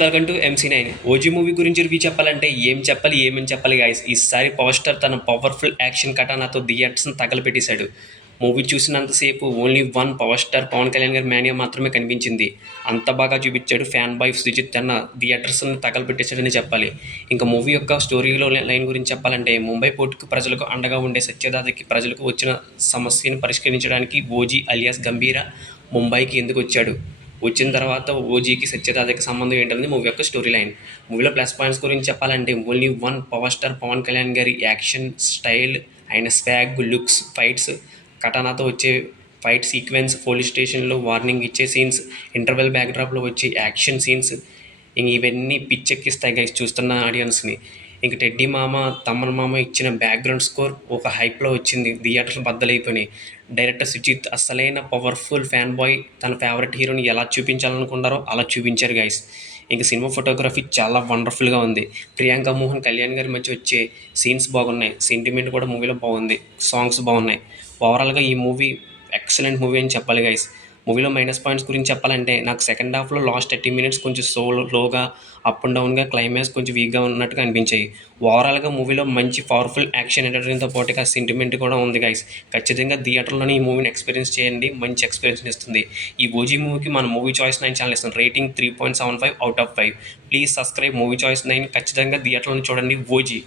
Welcome to MC9. OG movie గురించి review చెప్పాలంటే ఏం చెప్పాలి ఏమని చెప్పాలి గాయస్. ఈసారి పవర్ స్టార్ తన పవర్ఫుల్ యాక్షన్ కటానాతో థియేటర్స్ని తగలపెట్టేశాడు. మూవీ చూసినంతసేపు only one power star Pawan Kalyan గారి మేనియా మాత్రమే కనిపించింది. అంత బాగా చూపించాడు. ఫ్యాన్ బాయ్ సుజిత్ అన్న థియేటర్స్ని తగలపెట్టేశాడని చెప్పాలి. ఇంకా మూవీ యొక్క స్టోరీలో లైన్ గురించి చెప్పాలంటే, ముంబై పోర్టుకు ప్రజలకు అండగా ఉండే సత్యదాతకి ప్రజలకు వచ్చిన సమస్యను పరిష్కరించడానికి ఓజీ అలియాస్ గంభీర ముంబైకి ఎందుకు వచ్చాడు, వచ్చిన తర్వాత ఓజీకి సత్యదాతకి సంబంధం ఏంటనేది మూవీ యొక్క స్టోరీ లైన్. మూవీలో ప్లస్ పాయింట్స్ గురించి చెప్పాలంటే, only one power star Pawan Kalyan గారి యాక్షన్ స్టైల్, ఆయన స్వాగ్, లుక్స్, ఫైట్స్, కటానాతో వచ్చే ఫైట్ సీక్వెన్స్, పోలీస్ స్టేషన్లో వార్నింగ్ ఇచ్చే సీన్స్, ఇంటర్వెల్ బ్యాక్డ్రాప్లో వచ్చే యాక్షన్ సీన్స్, ఇవన్నీ పిచ్చెక్కిస్తాయి గైస్ చూస్తున్న ఆడియన్స్ని. ఇంక టెడ్డీ మామ, తమ్మన్ మామ ఇచ్చిన బ్యాక్గ్రౌండ్ స్కోర్ ఒక హైప్లో వచ్చింది. థియేటర్స్ బద్దలైపోయినాయి. డైరెక్టర్ సుజిత్ అసలైన పవర్ఫుల్ ఫ్యాన్ బాయ్ తన ఫేవరెట్ హీరోని ఎలా చూపించాలనుకున్నారో అలా చూపించారు గైస్. ఇంక సినిమా ఫోటోగ్రఫీ చాలా వండర్ఫుల్గా ఉంది. ప్రియాంక మోహన్ కళ్యాణ్ గారి మధ్య వచ్చే సీన్స్ బాగున్నాయి. సెంటిమెంట్ కూడా మూవీలో బాగుంది. సాంగ్స్ బాగున్నాయి. ఓవరాల్గా ఈ మూవీ ఎక్సలెంట్ మూవీ అని చెప్పాలి గైస్. మూవీలో మైనస్ పాయింట్స్ గురించి చెప్పాలంటే, నాకు సెకండ్ హాఫ్లో లాస్ట్ 30 minutes కొంచెం స్లోగా, అప్ అండ్ డౌన్గా, క్లైమాక్స్ కొంచెం వీక్గా ఉన్నట్టుగా అనిపించాయి. ఓవరాల్గా మూవీలో మంచి పవర్ఫుల్ యాక్షన్ ఎంటర్టైన్తో పాటుగా సెంటిమెంట్ కూడా ఉంది గైస్. ఖచ్చితంగా థియేటర్లోనే ఈ మూవీని ఎక్స్పీరియన్స్ చేయండి. మంచి ఎక్స్పీరియన్స్ ఇస్తుంది. ఈ ఓజీ మూవీకి మన మూవీ చాయిస్ 9 ఛానల్ ఇస్తుంది. Rating 3.75 out of 5. Please subscribe movie choice 9. ఖచ్చితంగా థియేటర్లో చూడండి ఓజీ.